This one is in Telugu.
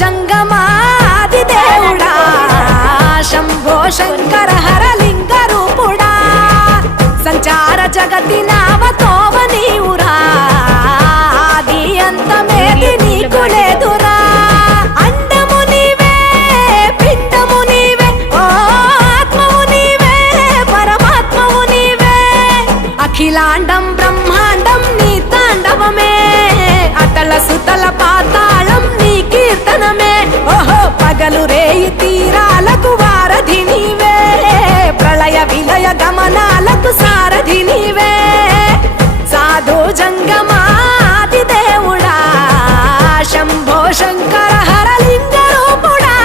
జంగమాది దేవుడా శంభో శంకర హరలింగ రూపుడా సంచార జగతి నామతోవ నీవురా ఆది అంతమేది నీకు లేదురా అండము నీవే పిండము నీవే ఓ ఆత్మవు నీవే పరమాత్మవు నీవే అఖిలాండం బ్రహ్మాండం నీ తాండవమే అతల సుతల పాతాళం నీ కీర్తనమే ఓహో పగలు రేయి తీరాలకు వారధి నీవే ప్రళయ విలయ గమనాలకు సారథి నీవే సాధు జంగమాది దేవుడా శంభో శంకర హరలింగ రూపుడా